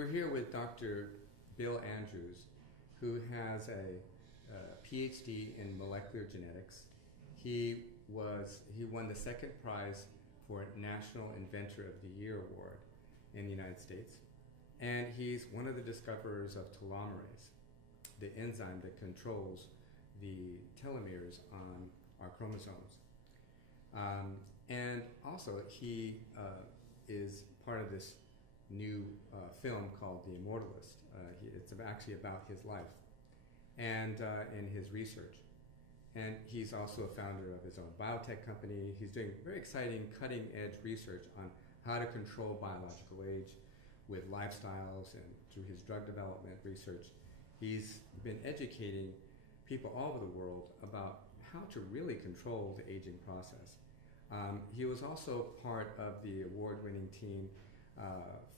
We're here with Dr. Bill Andrews, who has a PhD in molecular genetics. He won the second prize for National Inventor of the Year award in the United States. And he's one of the discoverers of telomerase, the enzyme that controls the telomeres on our chromosomes. And also, he is part of this new film called The Immortalist. It's actually about his life and his research. And he's also a founder of his own biotech company. He's doing very exciting, cutting-edge research on how to control biological age with lifestyles, and through his drug development research, he's been educating people all over the world about how to really control the aging process. He was also part of the award-winning team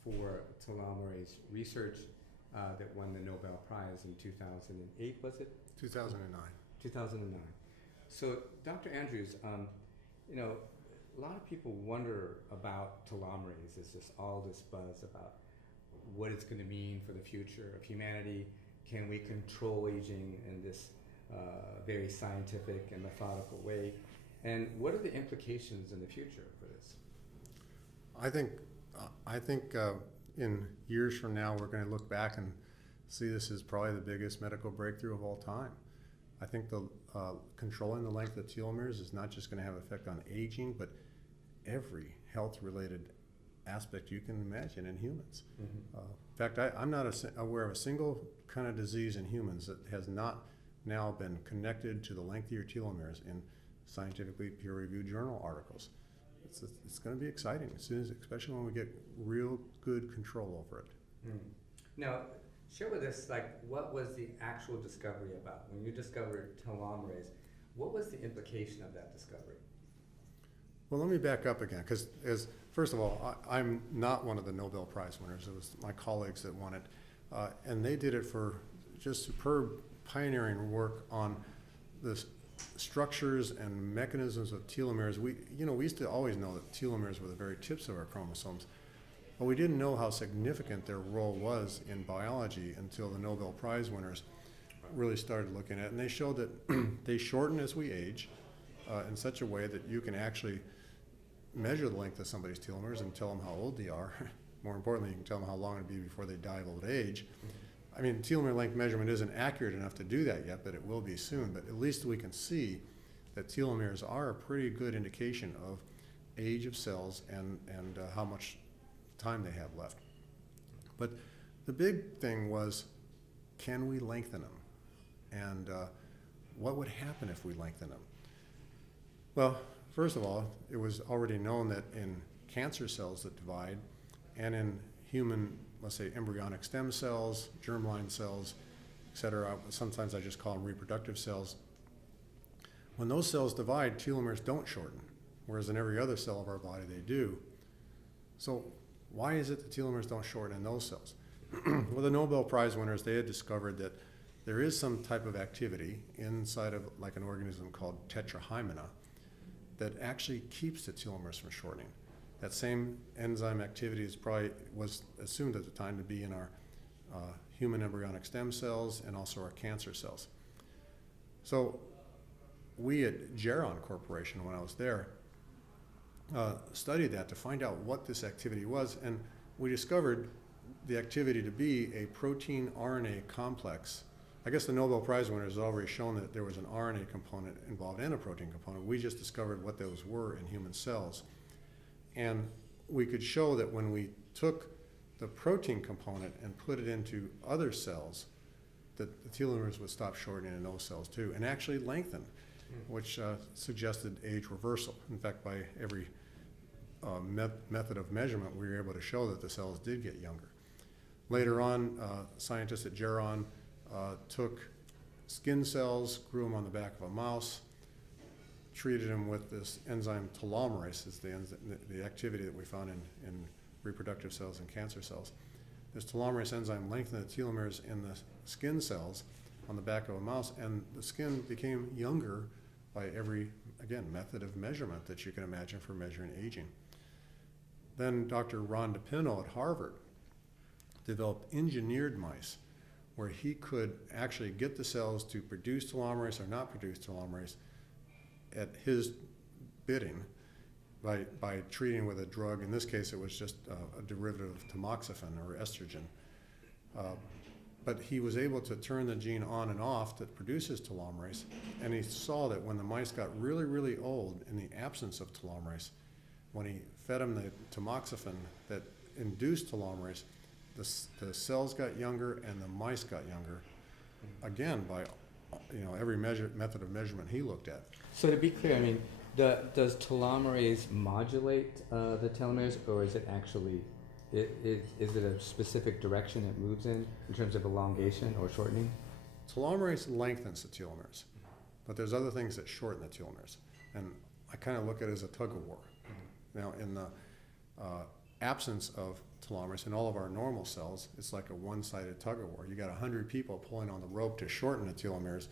for telomerase research that won the Nobel Prize in 2008, was it? 2009. 2009. So, Dr. Andrews, a lot of people wonder about telomerase. There's just all this buzz about what it's going to mean for the future of humanity. Can we control aging in this very scientific and methodical way? And what are the implications in the future for this? I think in years from now, we're going to look back and see this as probably the biggest medical breakthrough of all time. I think the controlling the length of telomeres is not just going to have an effect on aging, but every health-related aspect you can imagine in humans. Mm-hmm. In fact, I'm not aware of a single kind of disease in humans that has not now been connected to the length of your telomeres in scientifically peer-reviewed journal articles. It's going to be exciting, especially when we get real good control over it. Mm. Now, share with us, what was the actual discovery about? When you discovered telomerase, what was the implication of that discovery? Well, let me back up again, because first of all, I'm not one of the Nobel Prize winners. It was my colleagues that won it, and they did it for just superb pioneering work on the structures and mechanisms of telomeres. We used to always know that telomeres were the very tips of our chromosomes, but we didn't know how significant their role was in biology until the Nobel Prize winners really started looking at it. And they showed that they shorten as we age in such a way that you can actually measure the length of somebody's telomeres and tell them how old they are. More importantly, you can tell them how long it'll be before they die of old age. I mean, telomere length measurement isn't accurate enough to do that yet, but it will be soon. But at least we can see that telomeres are a pretty good indication of age of cells and how much time they have left. But the big thing was, can we lengthen them? And what would happen if we lengthen them? Well, first of all, it was already known that in cancer cells that divide and in human, let's say, embryonic stem cells, germline cells, etc., sometimes I just call them reproductive cells, when those cells divide, telomeres don't shorten, whereas in every other cell of our body they do. So why is it that telomeres don't shorten in those cells? Well, the Nobel Prize winners, they had discovered that there is some type of activity inside of like an organism called tetrahymena that actually keeps the telomeres from shortening. That same enzyme activity was assumed at the time to be in our human embryonic stem cells and also our cancer cells. So we at Geron Corporation, when I was there, studied that to find out what this activity was, and we discovered the activity to be a protein RNA complex. I guess the Nobel Prize winners had already shown that there was an RNA component involved and a protein component. We just discovered what those were in human cells. And we could show that when we took the protein component and put it into other cells, that the telomeres would stop shortening in those cells too, and actually lengthen, which suggested age reversal. In fact, by every method of measurement, we were able to show that the cells did get younger. Later on, scientists at Geron took skin cells, grew them on the back of a mouse, treated them with this enzyme telomerase, is the activity that we found in reproductive cells and cancer cells. This telomerase enzyme lengthened the telomeres in the skin cells on the back of a mouse, and the skin became younger by every, again, method of measurement that you can imagine for measuring aging. Then Dr. Ron DePinto at Harvard developed engineered mice where he could actually get the cells to produce telomerase or not produce telomerase at his bidding by treating with a drug. In this case, it was just a derivative of tamoxifen or estrogen. But he was able to turn the gene on and off that produces telomerase, and he saw that when the mice got really, really old in the absence of telomerase, when he fed them the tamoxifen that induced telomerase, the cells got younger and the mice got younger, again, by every method of measurement he looked at. So to be clear, I mean, does telomerase modulate the telomeres, or is it actually, is it a specific direction it moves in terms of elongation or shortening? Telomerase lengthens the telomeres, but there's other things that shorten the telomeres. And I kind of look at it as a tug of war. Now, in the absence of telomerase in all of our normal cells, it's like a one-sided tug of war. You got 100 people pulling on the rope to shorten the telomeres,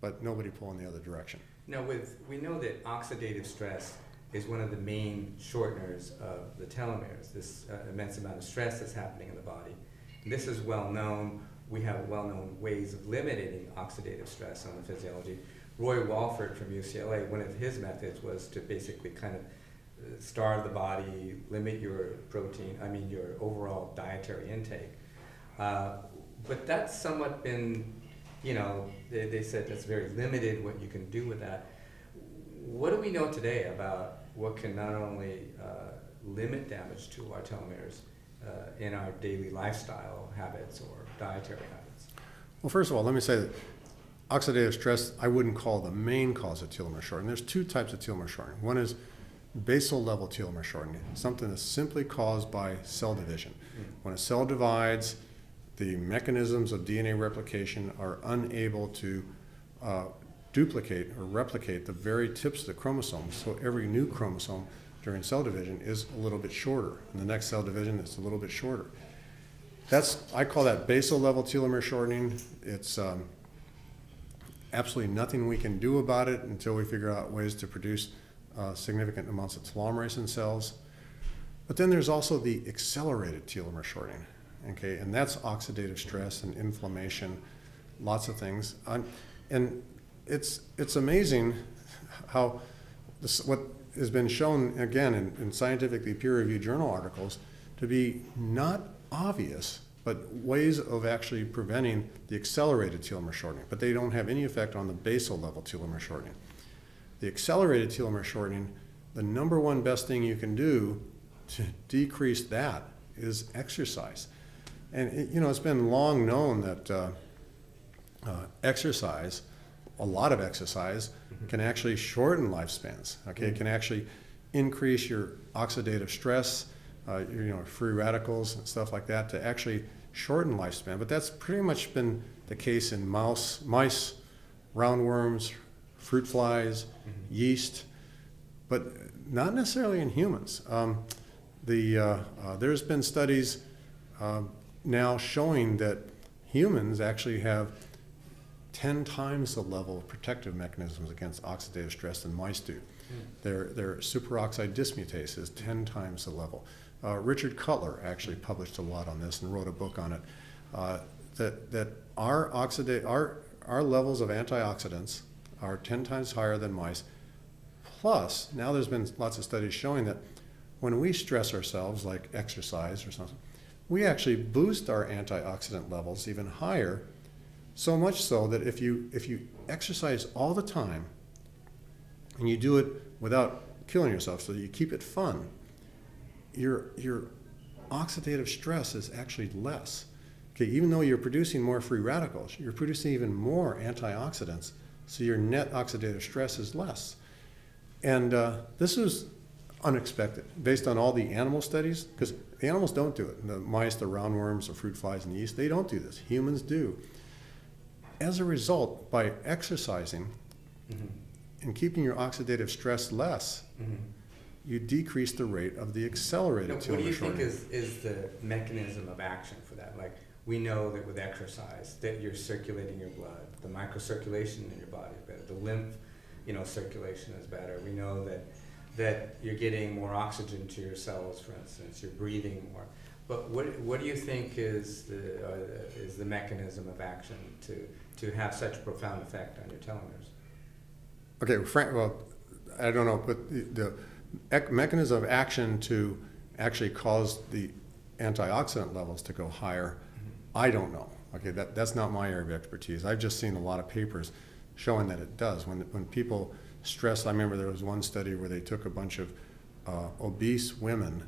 but nobody pulling the other direction. Now, we know that oxidative stress is one of the main shorteners of the telomeres, this immense amount of stress that's happening in the body. And this is well known. We have well-known ways of limiting oxidative stress on the physiology. Roy Walford from UCLA, one of his methods was to basically kind of starve the body, limit your your overall dietary intake. But that's somewhat been, they said that's very limited what you can do with that. What do we know today about what can not only limit damage to our telomeres in our daily lifestyle habits or dietary habits? Well, first of all, let me say that oxidative stress I wouldn't call the main cause of telomere shortening. There's two types of telomere shortening. One is basal level telomere shortening, something that's simply caused by cell division. When a cell divides, the mechanisms of DNA replication are unable to duplicate or replicate the very tips of the chromosomes, so every new chromosome during cell division is a little bit shorter, and the next cell division is a little bit shorter. I call that basal level telomere shortening. It's absolutely nothing we can do about it until we figure out ways to produce significant amounts of telomerase in cells. But then there's also the accelerated telomere shortening, okay, and that's oxidative stress and inflammation, lots of things. And it's amazing how what has been shown, again, in scientifically peer-reviewed journal articles to be not obvious, but ways of actually preventing the accelerated telomere shortening, but they don't have any effect on the basal level telomere shortening. The accelerated telomere shortening, the number one best thing you can do to decrease that is exercise. And it's been long known that exercise, a lot of exercise, can actually shorten lifespans. Okay, it can actually increase your oxidative stress, free radicals and stuff like that, to actually shorten lifespan. But that's pretty much been the case in mice, roundworms, fruit flies, yeast, but not necessarily in humans. There's been studies now showing that humans actually have 10 times the level of protective mechanisms against oxidative stress than mice do. Their superoxide dismutase is 10 times the level. Richard Cutler actually published a lot on this and wrote a book on it. That our levels of antioxidants are 10 times higher than mice. Plus, now there's been lots of studies showing that when we stress ourselves, like exercise or something, we actually boost our antioxidant levels even higher. So much so that if you exercise all the time and you do it without killing yourself, so that you keep it fun, your oxidative stress is actually less. Okay, even though you're producing more free radicals, you're producing even more antioxidants, so your net oxidative stress is less. And this is unexpected, based on all the animal studies, because the animals don't do it. The mice, the roundworms, the fruit flies, and the yeast, they don't do this. Humans do. As a result, by exercising and keeping your oxidative stress less, you decrease the rate of the accelerated telomere shortening. What do you think is the mechanism of action for that? Like, we know that with exercise, that you're circulating your blood, the microcirculation in your body is better, the lymph, circulation is better. We know that that you're getting more oxygen to your cells, for instance, you're breathing more. But what do you think is the mechanism of action to have such a profound effect on your telomeres? Okay, well, I don't know, but the mechanism of action to actually cause the antioxidant levels to go higher, I don't know. Okay, that's not my area of expertise. I've just seen a lot of papers showing that it does. When people stress, I remember there was one study where they took a bunch of obese women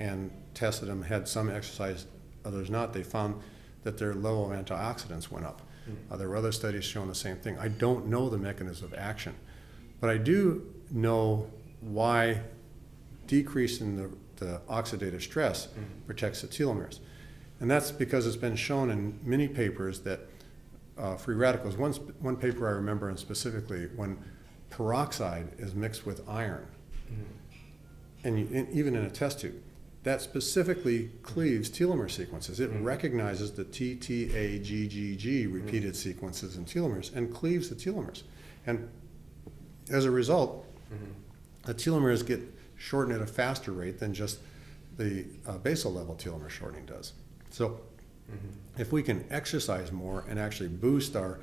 and tested them, had some exercise, others not. They found that their level of antioxidants went up. There were other studies showing the same thing. I don't know the mechanism of action, but I do know why decreasing the oxidative stress protects the telomeres. And that's because it's been shown in many papers that free radicals, one paper I remember, and specifically when peroxide is mixed with iron, and even in a test tube, that specifically cleaves telomere sequences. It recognizes the TTAGGG repeated sequences in telomeres and cleaves the telomeres. And as a result, the telomeres get shortened at a faster rate than just the basal level telomere shortening does. So if we can exercise more and actually boost our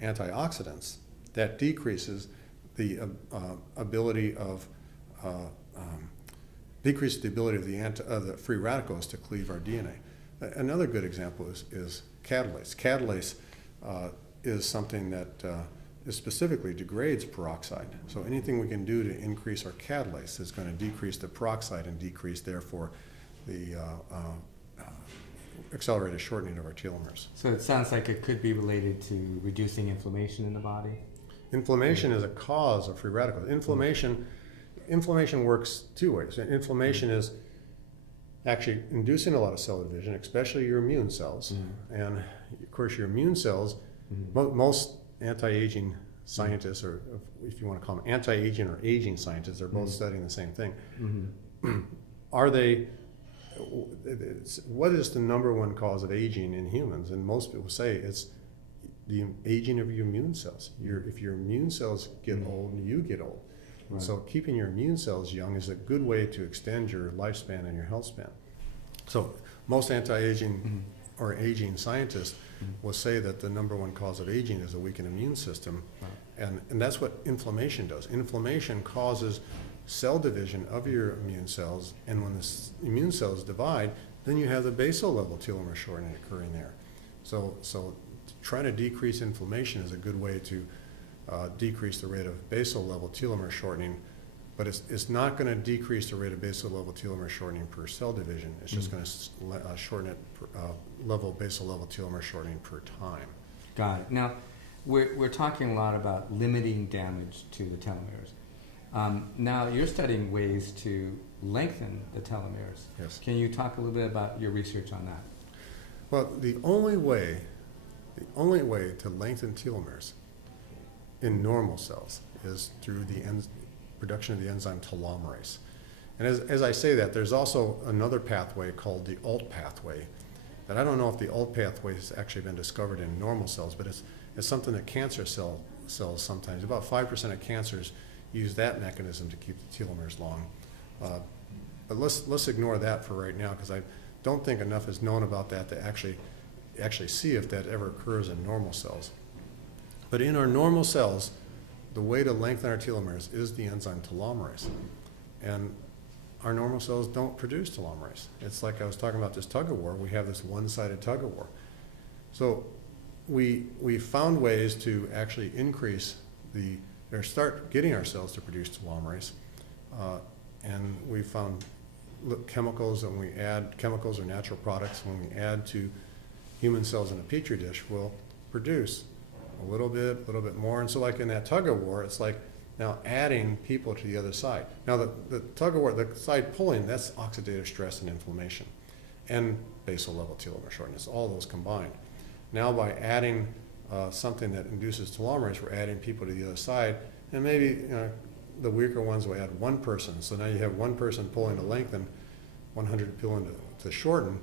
antioxidants, that decreases the ability of the free radicals to cleave our DNA. Another good example is catalase. Catalase is something that specifically degrades peroxide. So anything we can do to increase our catalase is going to decrease the peroxide and decrease, therefore, the accelerated shortening of our telomeres. So it sounds like it could be related to reducing inflammation in the body? Inflammation is a cause of free radicals. Inflammation works two ways. Inflammation is actually inducing a lot of cell division, especially your immune cells. And of course, your immune cells, most anti-aging scientists, or if you want to call them anti-aging or aging scientists, are both studying the same thing. What is the number one cause of aging in humans? And most people say it's the aging of your immune cells. If your immune cells get old, you get old. Right. So keeping your immune cells young is a good way to extend your lifespan and your health span. So most anti-aging or aging scientists will say that the number one cause of aging is a weakened immune system. Right. And that's what inflammation does. Inflammation causes cell division of your immune cells, and when the immune cells divide, then you have the basal level telomere shortening occurring there. So trying to decrease inflammation is a good way to decrease the rate of basal level telomere shortening, but it's not going to decrease the rate of basal level telomere shortening per cell division. It's just going to shorten it basal level telomere shortening per time. Got it. Now, we're talking a lot about limiting damage to the telomeres. Now you're studying ways to lengthen the telomeres. Yes. Can you talk a little bit about your research on that? Well, the only way to lengthen telomeres in normal cells is through the production of the enzyme telomerase. And as I say that, there's also another pathway called the alt pathway. That I don't know if the alt pathway has actually been discovered in normal cells, but it's something that cancer cells sometimes, about 5% of cancers use that mechanism to keep the telomeres long. But let's ignore that for right now, because I don't think enough is known about that to actually see if that ever occurs in normal cells. But in our normal cells, the way to lengthen our telomeres is the enzyme telomerase. And our normal cells don't produce telomerase. It's like I was talking about this tug of war. We have this one-sided tug of war. So we found ways to actually increase or start getting our cells to produce telomerase. And we found chemicals, and we add chemicals or natural products when we add to human cells in a petri dish will produce a little bit more. And so like in that tug of war, it's like now adding people to the other side. Now the tug of war, the side pulling, that's oxidative stress and inflammation and basal level telomere shortness, all those combined. Now by adding something that induces telomerase, we're adding people to the other side, and maybe the weaker ones will add one person. So now you have one person pulling to lengthen, 100 pulling to shorten.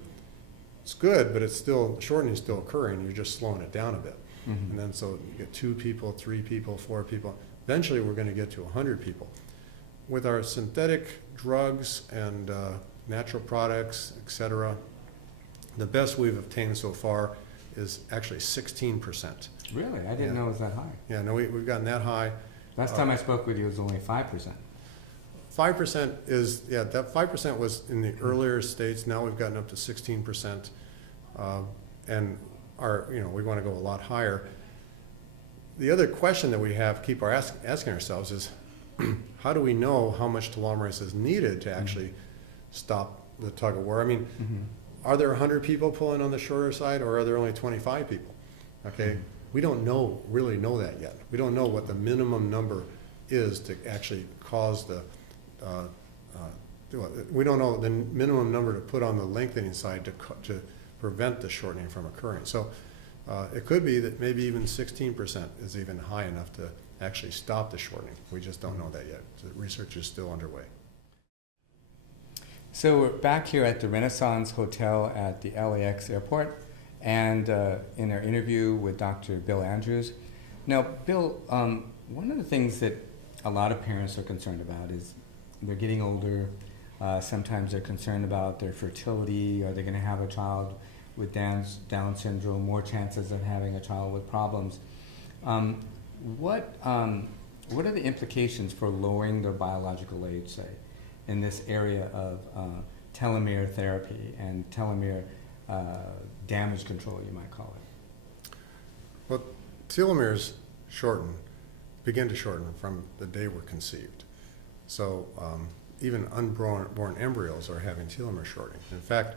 It's good, but it's still, shortening is still occurring. You're just slowing it down a bit. And then so you get 2 people, 3 people, 4 people. Eventually we're going to get to 100 people. with our synthetic drugs and natural products, etc., the best we've obtained so far is actually 16%. Really? I didn't know it was that high. Yeah, no, we've gotten that high. Last time I spoke with you, it was only 5%. 5% is, yeah, that 5% was in the earlier states. Now we've gotten up to 16%. And we want to go a lot higher. The other question that we have, keep asking ourselves is, how do we know how much telomerase is needed to actually stop the tug of war? I mean, are there 100 people pulling on the shorter side, or are there only 25 people? Okay, we don't really know that yet. We don't know what the minimum number is to actually cause the, we don't know the minimum number to put on the lengthening side to prevent the shortening from occurring. So it could be that maybe even 16% is even high enough to actually stop the shortening. We just don't know that yet. The research is still underway. So we're back here at the Renaissance Hotel at the LAX airport, and in our interview with Dr. Bill Andrews. Now, Bill, one of the things that a lot of parents are concerned about is they're getting older. Sometimes they're concerned about their fertility. Are they going to have a child with Down syndrome? More chances of having a child with problems. What are the implications for lowering their biological age, say, in this area of telomere therapy and telomere damage control, you might call it? Well, telomeres begin to shorten from the day we're conceived. So even unborn embryos are having telomere shortening. In fact,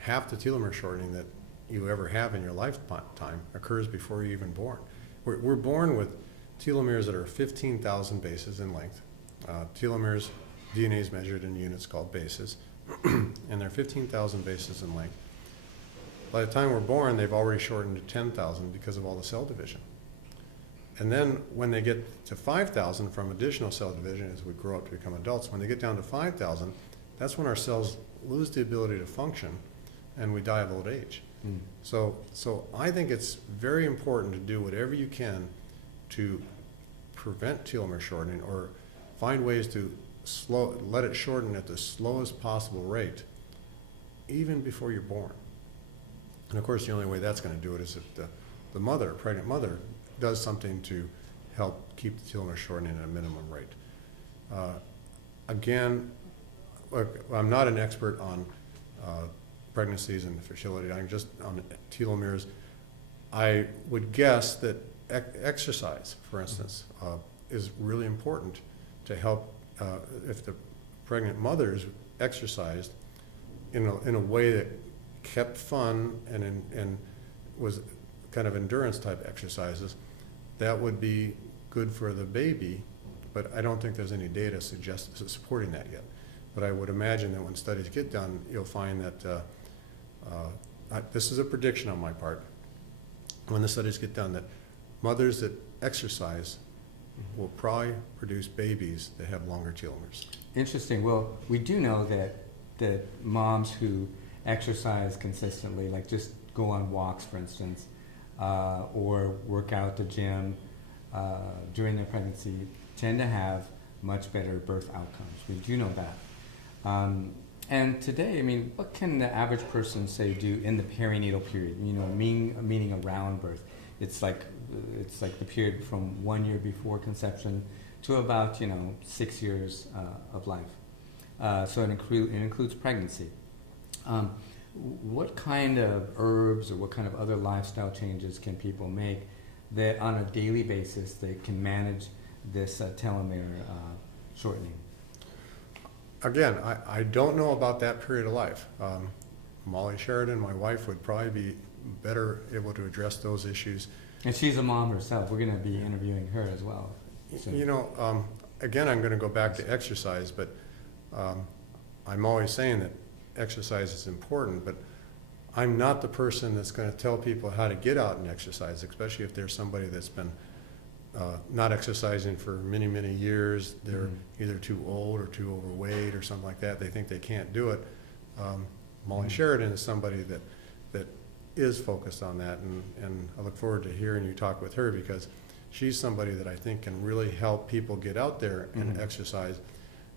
half the telomere shortening that you ever have in your lifetime occurs before you're even born. We're born with telomeres that are 15,000 bases in length. Telomeres, DNA is measured in units called bases, and they're 15,000 bases in length. By the time we're born, they've already shortened to 10,000 because of all the cell division. And then when they get to 5,000 from additional cell division as we grow up to become adults, when they get down to 5,000, that's when our cells lose the ability to function and we die of old age. So I think it's very important to do whatever you can to prevent telomere shortening, or find ways to let it shorten at the slowest possible rate, even before you're born. And of course, the only way that's going to do it is if the mother, pregnant mother, does something to help keep the telomere shortening at a minimum rate. Again, look, I'm not an expert on pregnancies and fertility. I'm just on telomeres. I would guess that exercise, for instance, is really important to help if the pregnant mothers exercised in a way that kept fun and was kind of endurance type exercises. That would be good for the baby, but I don't think there's any data supporting that yet. But I would imagine that when studies get done, you'll find that this is a prediction on my part. When the studies get done, that mothers that exercise will probably produce babies that have longer telomeres. Interesting. Well, we do know that moms who exercise consistently, like just go on walks, for instance, or work out at the gym during their pregnancy, tend to have much better birth outcomes. We do know that. And today, I mean, what can the average person, say, do in the perinatal period? Meaning around birth. It's like the period from 1 year before conception to about 6 years of life. So it includes pregnancy. What kind of herbs or what kind of other lifestyle changes can people make that on a daily basis they can manage this telomere shortening? Again, I don't know about that period of life. Molly Sheridan, my wife, would probably be better able to address those issues. And she's a mom herself. We're going to be interviewing her as well soon. Again, I'm going to go back to exercise, but I'm always saying that exercise is important, but I'm not the person that's going to tell people how to get out and exercise, especially if there's somebody that's been not exercising for many, many years. They're either too old or too overweight or something like that. They think they can't do it. Molly Sheridan is somebody that is focused on that, and I look forward to hearing you talk with her, because she's somebody that I think can really help people get out there and exercise.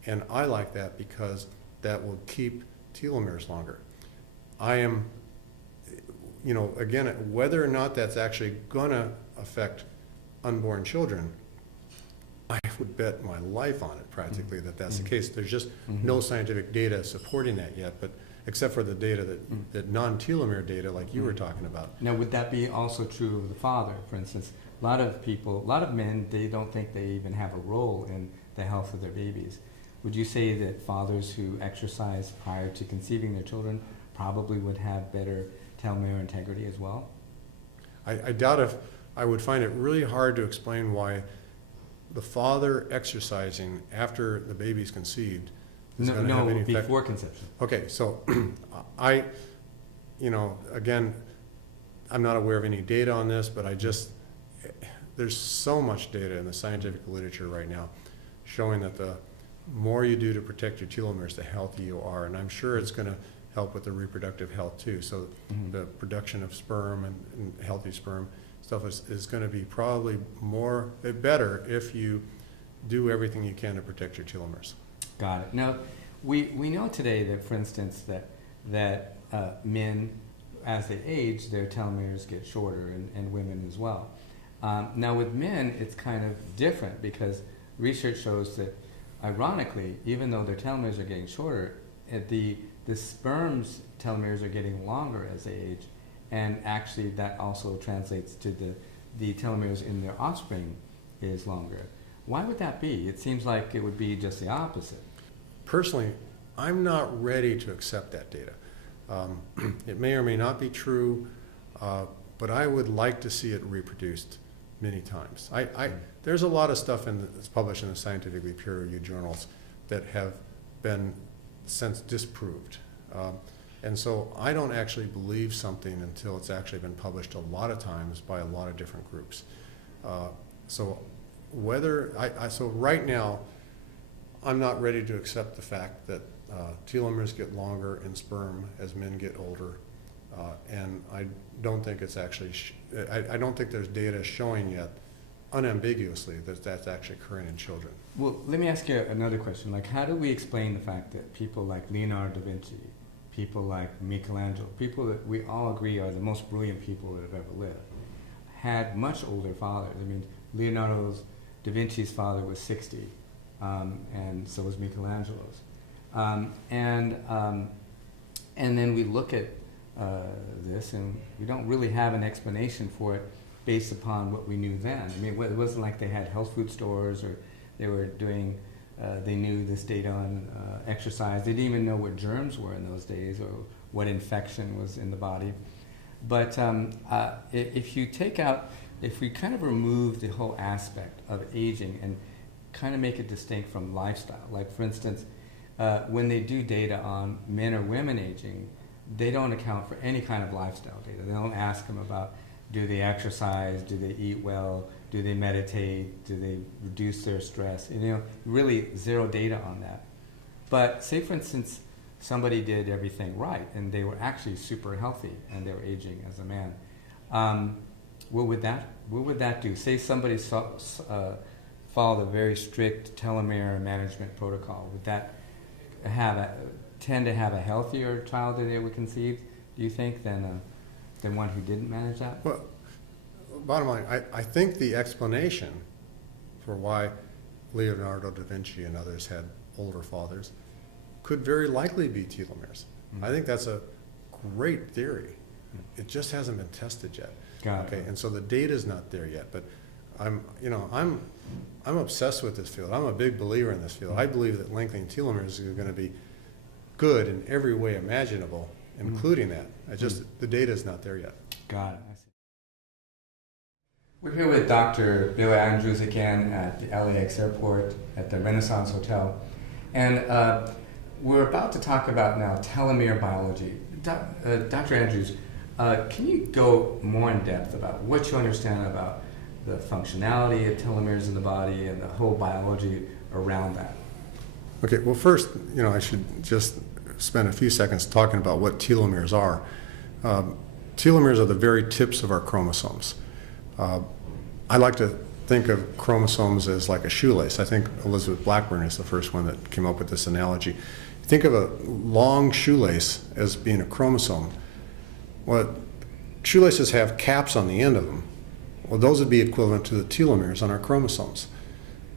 And I like that because that will keep telomeres longer. I am, again, whether or not that's actually going to affect unborn children, I would bet my life on it practically that that's the case. There's just no scientific data supporting that yet, but except for the data that non-telomere data like you were talking about. Now, would that be also true of the father? For instance, a lot of men, they don't think they even have a role in the health of their babies. Would you say that fathers who exercise prior to conceiving their children probably would have better telomere integrity as well? I doubt if I would find it really hard to explain why the father exercising after the baby's conceived is going to have any effect. Before conception. Okay, so again, I'm not aware of any data on this, but there's so much data in the scientific literature right now showing that the more you do to protect your telomeres, the healthier you are. And I'm sure it's going to help with the reproductive health too. So the production of sperm and healthy sperm stuff is going to be probably better if you do everything you can to protect your telomeres. Got it. Now, we know today that, for instance, that men, as they age, their telomeres get shorter, and women as well. Now, with men, it's kind of different because research shows that, ironically, even though their telomeres are getting shorter, the sperm's telomeres are getting longer as they age, and actually that also translates to the telomeres in their offspring is longer. Why would that be? It seems like it would be just the opposite. Personally, I'm not ready to accept that data. It may or may not be true, but I would like to see it reproduced many times. There's a lot of stuff that's published in the scientifically peer-reviewed journals that have been since disproved. And so I don't actually believe something until it's actually been published a lot of times by a lot of different groups. So right now, I'm not ready to accept the fact that telomeres get longer in sperm as men get older, and I don't think it's actually. I don't think there's data showing yet, unambiguously, that that's actually occurring in children. Well, let me ask you another question. Like, how do we explain the fact that people like Leonardo da Vinci, people like Michelangelo, people that we all agree are the most brilliant people that have ever lived, had much older fathers? I mean, Leonardo da Vinci's father was 60, and so was Michelangelo's. And then we look at this, and we don't really have an explanation for it based upon what we knew then. I mean, it wasn't like they had health food stores, or they were doing, they knew this data on exercise. They didn't even know what germs were in those days, or what infection was in the body. But if we kind of remove the whole aspect of aging and kind of make it distinct from lifestyle, like for instance, when they do data on men or women aging, they don't account for any kind of lifestyle data. They don't ask them about, do they exercise, do they eat well, do they meditate, do they reduce their stress? Really zero data on that. But say, for instance, somebody did everything right and they were actually super healthy and they were aging as a man. What would that do? Say somebody followed a very strict telomere management protocol. Would that tend to have a healthier child that they were conceived, do you think, than one who didn't manage that? Well, bottom line, I think the explanation for why Leonardo da Vinci and others had older fathers could very likely be telomeres. I think that's a great theory. It just hasn't been tested yet. Got it. And so the data's not there yet. But I'm obsessed with this field. I'm a big believer in this field. I believe that lengthening telomeres is going to be good in every way imaginable, including that. The data is not there yet. Got it. I see. We're here with Dr. Bill Andrews again at the LAX airport at the Renaissance Hotel. And we're about to talk about now telomere biology. Dr. Andrews, can you go more in depth about what you understand about the functionality of telomeres in the body and the whole biology around that? Okay, well first, I should just spend a few seconds talking about what telomeres are. Telomeres are the very tips of our chromosomes. I like to think of chromosomes as like a shoelace. I think Elizabeth Blackburn is the first one that came up with this analogy. Think of a long shoelace as being a chromosome. Well, shoelaces have caps on the end of them. Well, those would be equivalent to the telomeres on our chromosomes.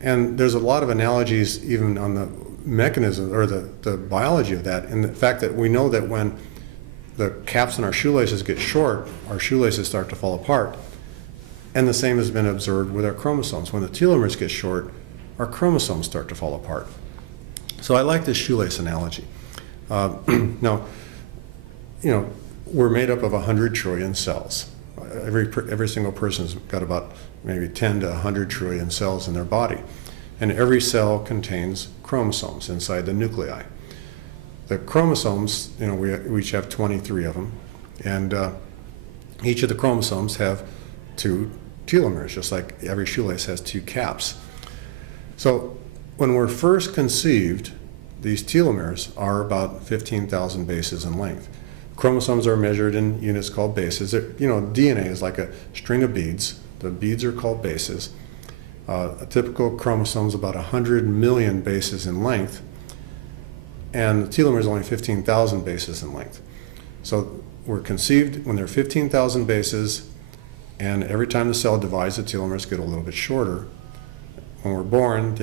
And there's a lot of analogies even on the mechanism or the biology of that, and the fact that we know that when the caps on our shoelaces get short, our shoelaces start to fall apart. And the same has been observed with our chromosomes. When the telomeres get short, our chromosomes start to fall apart. So I like this shoelace analogy. Now, we're made up of 100 trillion cells. Every single person's got about maybe 10 to 100 trillion cells in their body. And every cell contains chromosomes inside the nuclei. The chromosomes, we each have 23 of them. And each of the chromosomes have 2 telomeres, just like every shoelace has 2 caps. So when we're first conceived, these telomeres are about 15,000 bases in length. Chromosomes are measured in units called bases. DNA is like a string of beads. The beads are called bases. A typical chromosome is about 100 million bases in length, and the telomere is only 15,000 bases in length. So we're conceived when they're 15,000 bases, and every time the cell divides, the telomeres get a little bit shorter. When we're born,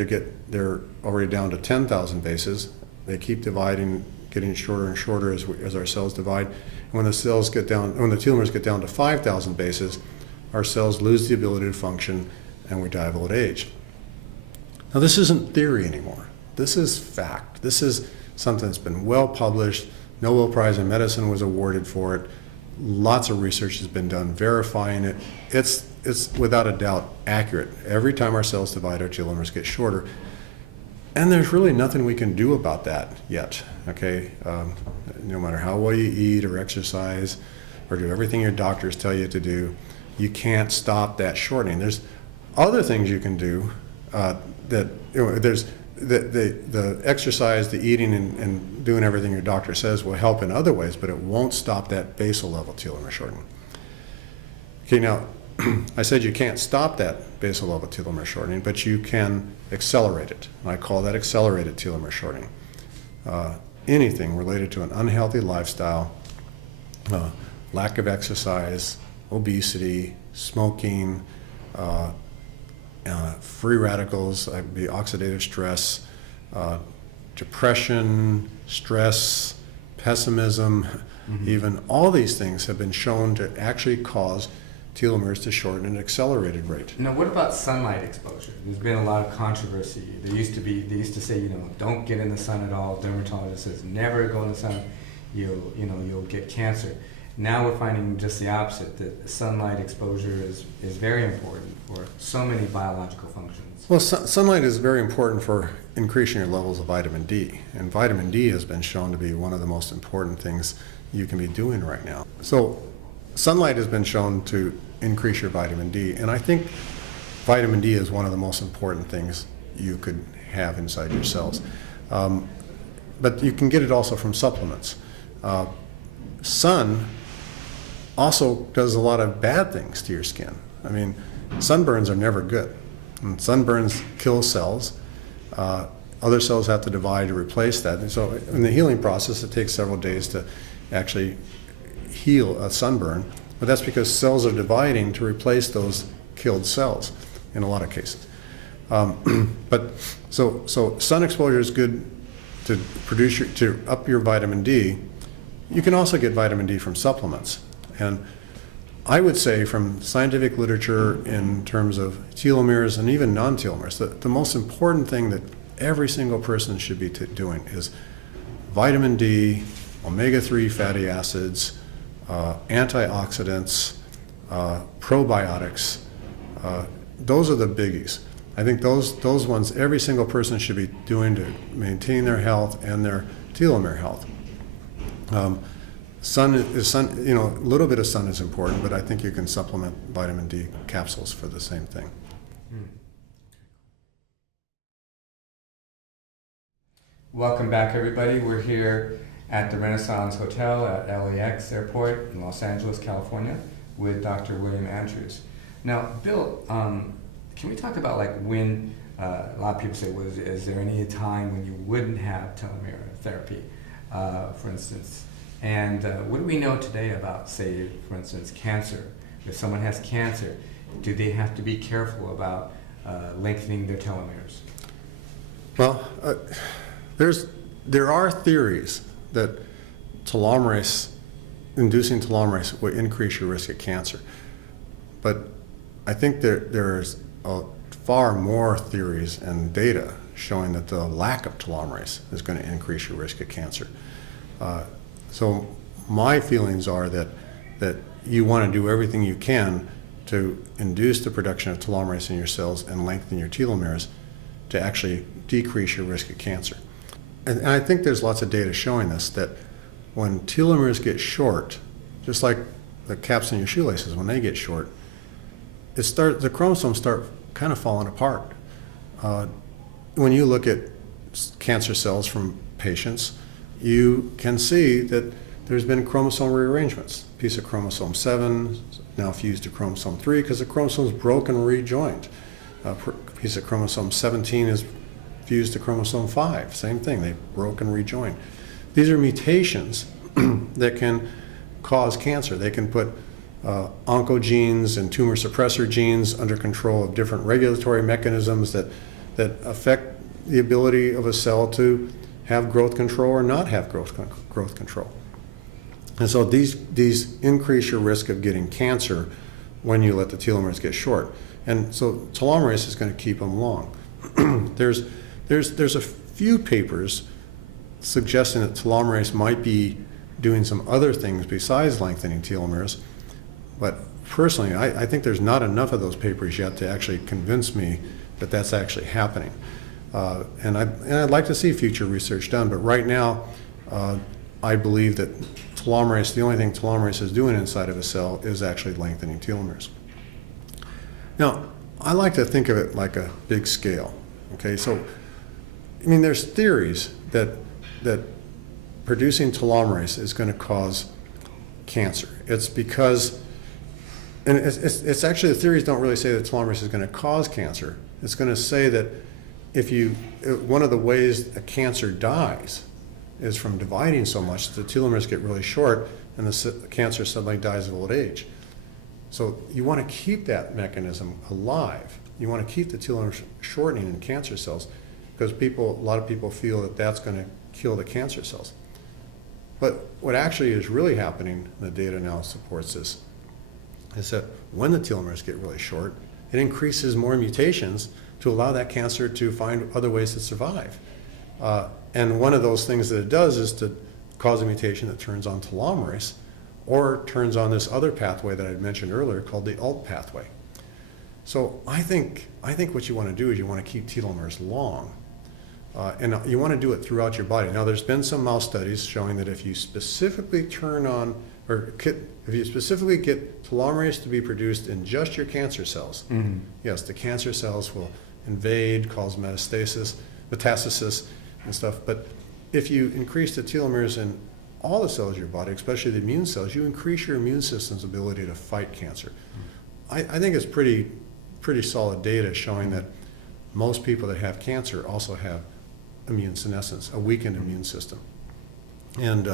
they're already down to 10,000 bases. They keep dividing, getting shorter and shorter as our cells divide. And when the telomeres get down to 5,000 bases, our cells lose the ability to function, and we die of old age. Now, this isn't theory anymore. This is fact. This is something that's been well published. Nobel Prize in Medicine was awarded for it. Lots of research has been done verifying it. It's without a doubt accurate. Every time our cells divide, our telomeres get shorter. And there's really nothing we can do about that yet, okay? No matter how well you eat or exercise or do everything your doctors tell you to do, you can't stop that shortening. There's other things you can do there's the exercise, the eating, and doing everything your doctor says will help in other ways, but it won't stop that basal level telomere shortening. Okay, now, I said you can't stop that basal level telomere shortening, but you can accelerate it. I call that accelerated telomere shortening. Anything related to an unhealthy lifestyle, lack of exercise, obesity, smoking, free radicals, be oxidative stress, depression, stress, pessimism, even all these things have been shown to actually cause telomeres to shorten at an accelerated rate. Now, what about sunlight exposure? There's been a lot of controversy. They used to say, don't get in the sun at all. Dermatologist says never go in the sun. You'll get cancer. Now we're finding just the opposite, that sunlight exposure is very important for so many biological functions. Well, sunlight is very important for increasing your levels of vitamin D. And vitamin D has been shown to be one of the most important things you can be doing right now. So sunlight has been shown to increase your vitamin D. And I think vitamin D is one of the most important things you could have inside your cells. But you can get it also from supplements. Sun also does a lot of bad things to your skin. I mean, sunburns are never good. And sunburns kill cells. Other cells have to divide to replace that. And so in the healing process, it takes several days to actually heal a sunburn. But that's because cells are dividing to replace those killed cells in a lot of cases. So sun exposure is good to to up your vitamin D. You can also get vitamin D from supplements. And I would say from scientific literature in terms of telomeres and even non-telomeres, the most important thing that every single person should be doing is vitamin D, omega-3 fatty acids, antioxidants, probiotics. Those are the biggies. I think those ones every single person should be doing to maintain their health and their telomere health. A little bit of sun is important, but I think you can supplement vitamin D capsules for the same thing. Welcome back, everybody. We're here at the Renaissance Hotel at LAX Airport in Los Angeles, California, with Dr. William Andrews. Now, Bill, Can we talk about like when, a lot of people say, well, is there any time when you wouldn't have telomere therapy, for instance? And what do we know today about, say, for instance, cancer? If someone has cancer, do they have to be careful about lengthening their telomeres? Well, there are theories that inducing telomerase will increase your risk of cancer. But I think there's far more theories and data showing that the lack of telomerase is going to increase your risk of cancer. So my feelings are that you want to do everything you can to induce the production of telomerase in your cells and lengthen your telomeres to actually decrease your risk of cancer. And I think there's lots of data showing this, that when telomeres get short, just like the caps in your shoelaces, when they get short, the chromosomes start kind of falling apart. When you look at cancer cells from patients, you can see that there's been chromosome rearrangements. A piece of chromosome 7 now fused to chromosome 3 because the chromosome's broken and rejoined. A piece of chromosome 17 is fused to chromosome 5. Same thing, they broke and rejoined. These are mutations that can cause cancer. They can put oncogenes and tumor suppressor genes under control of different regulatory mechanisms that affect the ability of a cell to have growth control or not have growth control. And so these increase your risk of getting cancer when you let the telomeres get short. And so telomerase is going to keep them long. There's a few papers suggesting that telomerase might be doing some other things besides lengthening telomeres. But personally, I think there's not enough of those papers yet to actually convince me that that's actually happening. And I'd like to see future research done, but right now, I believe that telomerase, the only thing telomerase is doing inside of a cell is actually lengthening telomeres. Now, I like to think of it like a big scale, okay? So, I mean, there's theories that producing telomerase is going to cause cancer. It's because, and it's actually, the theories don't really say that telomerase is going to cause cancer. It's going to say that one of the ways a cancer dies is from dividing so much that the telomeres get really short and the cancer suddenly dies of old age. So you want to keep that mechanism alive. You want to keep the telomeres shortening in cancer cells because a lot of people feel that that's going to kill the cancer cells. But what actually is really happening, and the data now supports this, is that when the telomeres get really short, it increases more mutations to allow that cancer to find other ways to survive. And one of those things that it does is to cause a mutation that turns on telomerase or turns on this other pathway that I mentioned earlier called the ULT pathway. So I think what you want to do is you want to keep telomeres long. And you want to do it throughout your body. Now, there's been some mouse studies showing that if you specifically turn on, or if you specifically get telomerase to be produced in just your cancer cells, yes, the cancer cells will invade, cause metastasis and stuff. But if you increase the telomeres in all the cells of your body, especially the immune cells, you increase your immune system's ability to fight cancer. I think it's pretty solid data showing that most people that have cancer also have immune senescence, a weakened immune system. And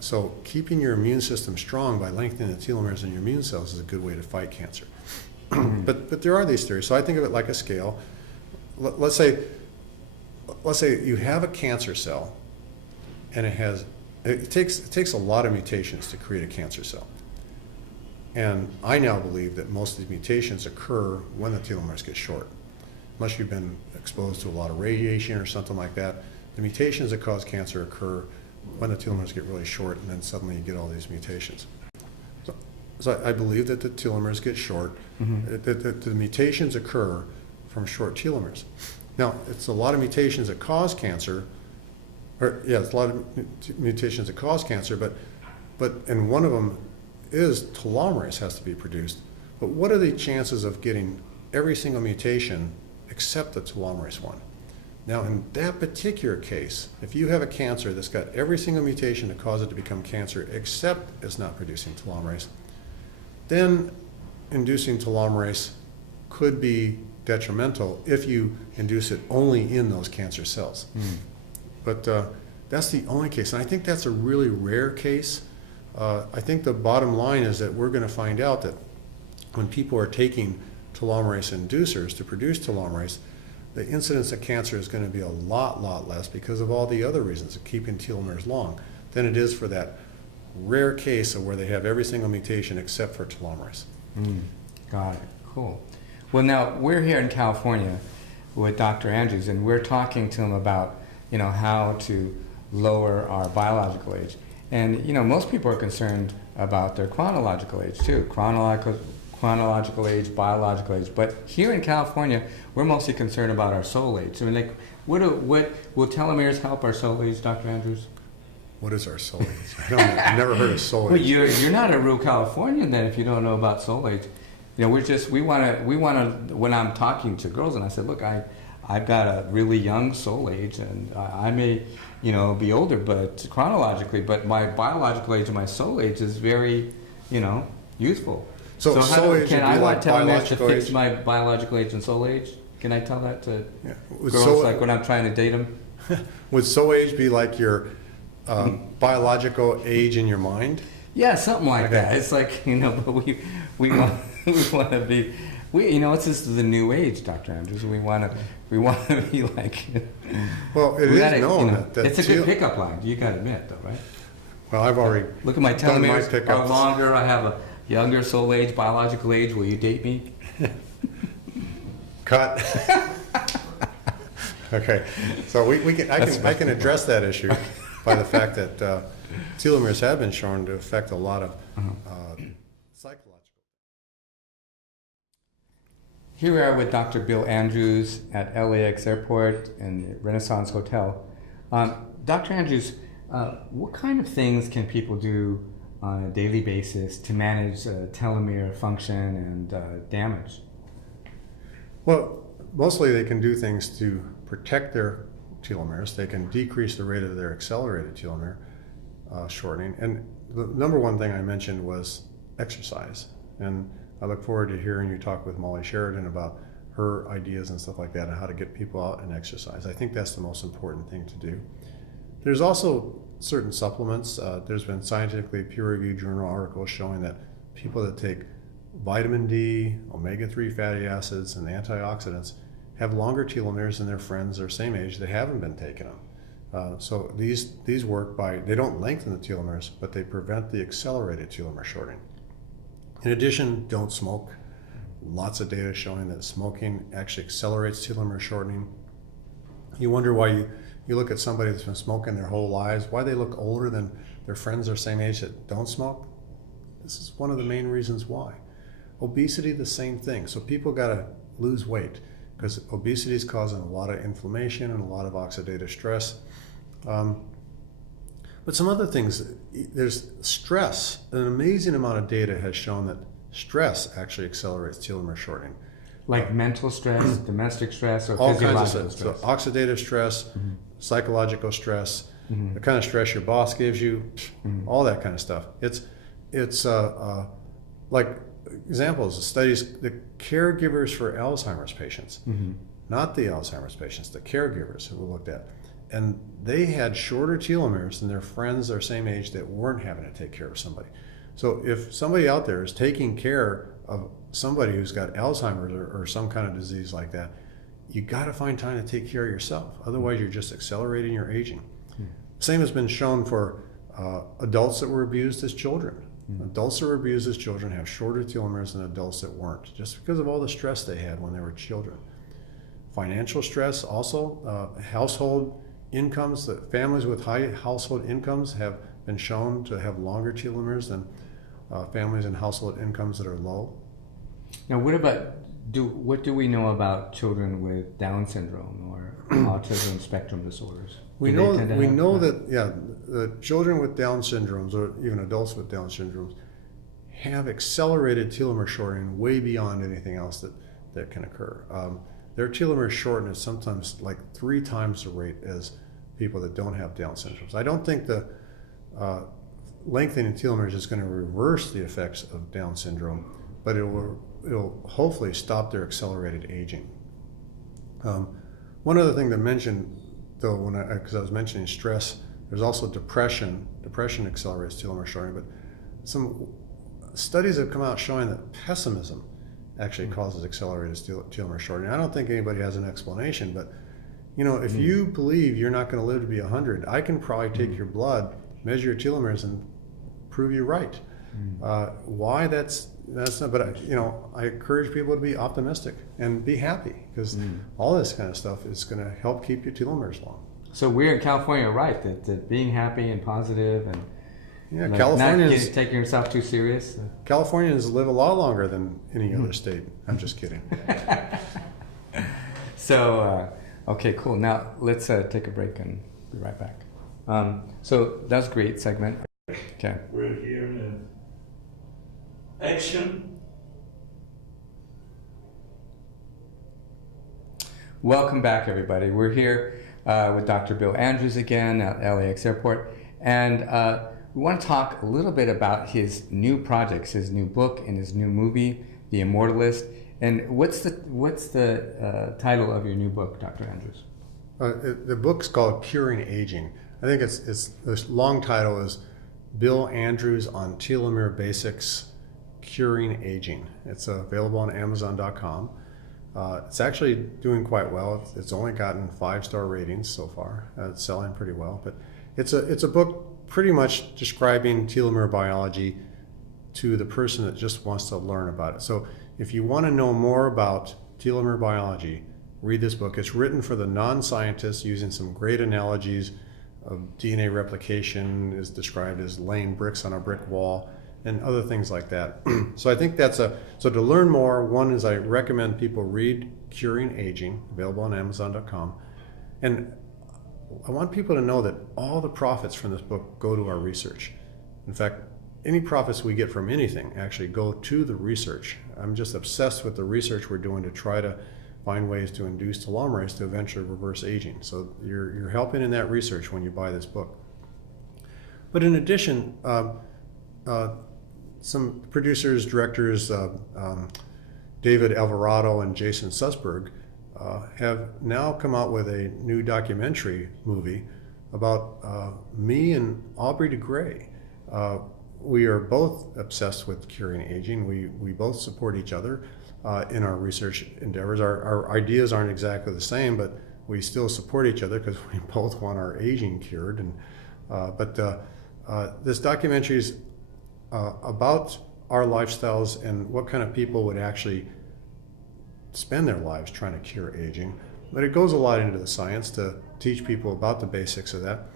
so keeping your immune system strong by lengthening the telomeres in your immune cells is a good way to fight cancer. But there are these theories. So I think of it like a scale. Let's say you have a cancer cell, and it takes a lot of mutations to create a cancer cell. And I now believe that most of these mutations occur when the telomeres get short. Unless you've been exposed to a lot of radiation or something like that, the mutations that cause cancer occur when the telomeres get really short, and then suddenly you get all these mutations. So I believe that the telomeres get short, that the mutations occur from short telomeres. Now, it's a lot of mutations that cause cancer, it's a lot of mutations that cause cancer, and one of them is telomerase has to be produced. But what are the chances of getting every single mutation except the telomerase one? Now, in that particular case, if you have a cancer that's got every single mutation to cause it to become cancer except it's not producing telomerase, then inducing telomerase could be detrimental if you induce it only in those cancer cells. But that's the only case, and I think that's a really rare case. I think the bottom line is that we're going to find out that when people are taking telomerase inducers to produce telomerase, the incidence of cancer is going to be a lot less because of all the other reasons of keeping telomeres long than it is for that rare case of where they have every single mutation except for telomerase. Got it. Cool. Well, now we're here in California with Dr. Andrews, and we're talking to him about, how to lower our biological age. And, most people are concerned about their chronological age too. Chronological age, biological age. But here in California, we're mostly concerned about our soul age. I mean, like, what will telomeres help our soul age, Dr. Andrews? What is our soul age? I've never heard of soul age. Well, you're not a real Californian then if you don't know about soul age. We want to. When I'm talking to girls, and I said, look, I've got a really young soul age, and I may, be older, but chronologically, but my biological age and my soul age is very, youthful. So soul age can would be I like tell them to biological fix age? my biological age and soul age? Can I tell that to Would girls, soul- like when I'm trying to date them? Would soul age be like your biological age in your mind? Yeah, something like Okay. that. It's like, but we want to be, it's just the new age, Dr. Andrews. We want to be like. Well, it we is gotta, known that it's a good pickup line. You got to admit, though, right? Well, I've already Look at my done my telomeres are pickups. longer. I have a younger soul age, biological age. Will you date me? Cut. Okay, so I can address that issue by the fact that telomeres have been shown to affect a lot of psychological. Here we are with Dr. Bill Andrews at LAX Airport and the Renaissance Hotel. Dr. Andrews, what kind of things can people do on a daily basis to manage telomere function and damage? Well, mostly they can do things to protect their telomeres. They can decrease the rate of their accelerated telomere shortening. And the number one thing I mentioned was exercise. And I look forward to hearing you talk with Molly Sheridan about her ideas and stuff like that and how to get people out and exercise. I think that's the most important thing to do. There's also certain supplements. There's been scientifically peer-reviewed journal articles showing that people that take vitamin D, omega-3 fatty acids, and antioxidants have longer telomeres than their friends their same age that haven't been taking them. So these work by, they don't lengthen the telomeres, but they prevent the accelerated telomere shortening. In addition, don't smoke. Lots of data showing that smoking actually accelerates telomere shortening. You wonder why you look at somebody that's been smoking their whole lives, why they look older than their friends their same age that don't smoke. This is one of the main reasons why. Obesity, the same thing. So people got to lose weight because obesity is causing a lot of inflammation and a lot of oxidative stress. But some other things, there's stress. An amazing amount of data has shown that stress actually accelerates telomere shortening. Like mental stress, domestic stress, or All kinds physiological of stress? stress. So oxidative stress, psychological stress, the kind of stress your boss gives you, all that kind of stuff. It's like examples of studies, the caregivers for Alzheimer's patients, not the Alzheimer's patients, the caregivers who were looked at. And they had shorter telomeres than their friends their same age that weren't having to take care of somebody. So if somebody out there is taking care of somebody who's got Alzheimer's or some kind of disease like that, you got to find time to take care of yourself. Otherwise, you're just accelerating your aging. Same has been shown for adults that were abused as children. Adults that were abused as children have shorter telomeres than adults that weren't, just because of all the stress they had when they were children. Financial stress also, household incomes, that families with high household incomes have been shown to have longer telomeres than families and household incomes that are low. Now, what do we know about children with Down syndrome or autism spectrum disorders? We know that the children with Down syndromes, or even adults with Down syndromes, have accelerated telomere shortening way beyond anything else that can occur. Their telomere shorten is sometimes like 3 times the rate as people that don't have Down syndromes. I don't think the lengthening telomeres is going to reverse the effects of Down syndrome, but it will it'll hopefully stop their accelerated aging. One other thing to mention, though, because I was mentioning stress, there's also depression. Depression accelerates telomere shortening, but some studies have come out showing that pessimism actually causes accelerated telomere shortening. I don't think anybody has an explanation, but if you believe you're not going to live to be 100, I can probably take your blood, measure your telomeres, and prove you right. Why that's not, but I encourage people to be optimistic and be happy, because all this kind of stuff is going to help keep your telomeres long. So we're in California, right? That being happy and positive and Californians not taking yourself too serious. Californians live a lot longer than any other state. I'm just kidding. So okay, cool. Now let's take a break and be right back. So that's a great segment. Okay. We're here in action. Welcome back, everybody. We're here with Dr. Bill Andrews again at LAX Airport, and we want to talk a little bit about his new projects, his new book and his new movie, The Immortalist. And what's the title of your new book, Dr. Andrews? The book's called Curing Aging. I think the long title is Bill Andrews on Telomere Basics, Curing Aging. It's available on Amazon.com. It's actually doing quite well. It's only gotten 5-star ratings so far. It's selling pretty well, but it's a book pretty much describing telomere biology to the person that just wants to learn about it. So if you want to know more about telomere biology, read this book. It's written for the non-scientists using some great analogies of DNA replication, is described as laying bricks on a brick wall, and other things like that. So I think so to learn more, one is I recommend people read Curing Aging, available on Amazon.com. And I want people to know that all the profits from this book go to our research. In fact, any profits we get from anything actually go to the research. I'm just obsessed with the research we're doing to try to find ways to induce telomerase to eventually reverse aging. So you're helping in that research when you buy this book. But in addition, some producers, directors, David Alvarado and Jason Sussberg, have now come out with a new documentary movie about me and Aubrey de Grey. We are both obsessed with curing aging. We both support each other in our research endeavors. Our ideas aren't exactly the same, but we still support each other because we both want our aging cured. But this documentary is about our lifestyles and what kind of people would actually spend their lives trying to cure aging. But it goes a lot into the science to teach people about the basics of that.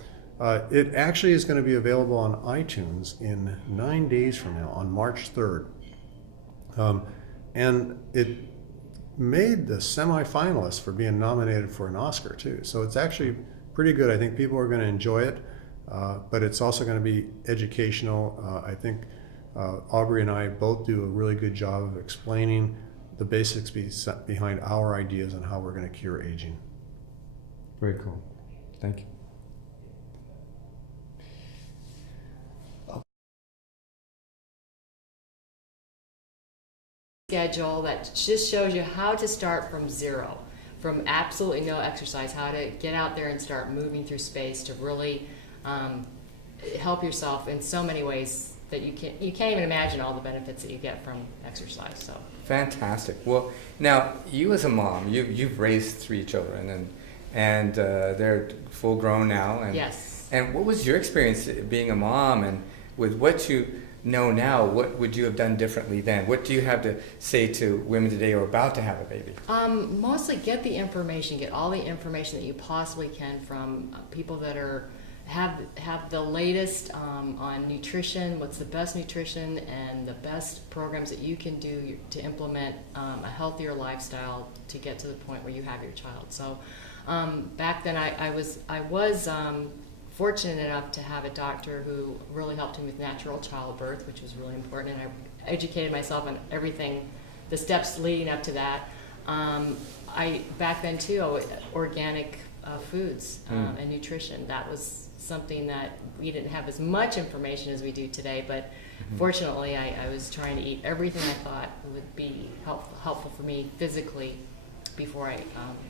It actually is going to be available on iTunes in 9 days from now, on March 3rd. And it made the semifinalists for being nominated for an Oscar too. So it's actually pretty good. I think people are going to enjoy it, but it's also going to be educational. I think Aubrey and I both do a really good job of explaining the basics behind our ideas on how we're going to cure aging. Very cool. Thank you. Schedule that just shows you how to start from zero, from absolutely no exercise, how to get out there and start moving through space to really help yourself in so many ways that you can't even imagine all the benefits that you get from exercise. So fantastic. Well, now you as a mom, you've raised 3 children, and they're full grown now. And, yes. And what was your experience being a mom, and with what you know now, what would you have done differently then? What do you have to say to women today who are about to have a baby? Mostly get the information, get all the information that you possibly can from people that have the latest on nutrition, what's the best nutrition, and the best programs that you can do to implement a healthier lifestyle to get to the point where you have your child. So back then I was fortunate enough to have a doctor who really helped me with natural childbirth, which was really important, and I educated myself on everything, the steps leading up to that. I back then too, organic foods and nutrition, that was something that we didn't have as much information as we do today, but fortunately I was trying to eat everything I thought would be helpful for me physically before I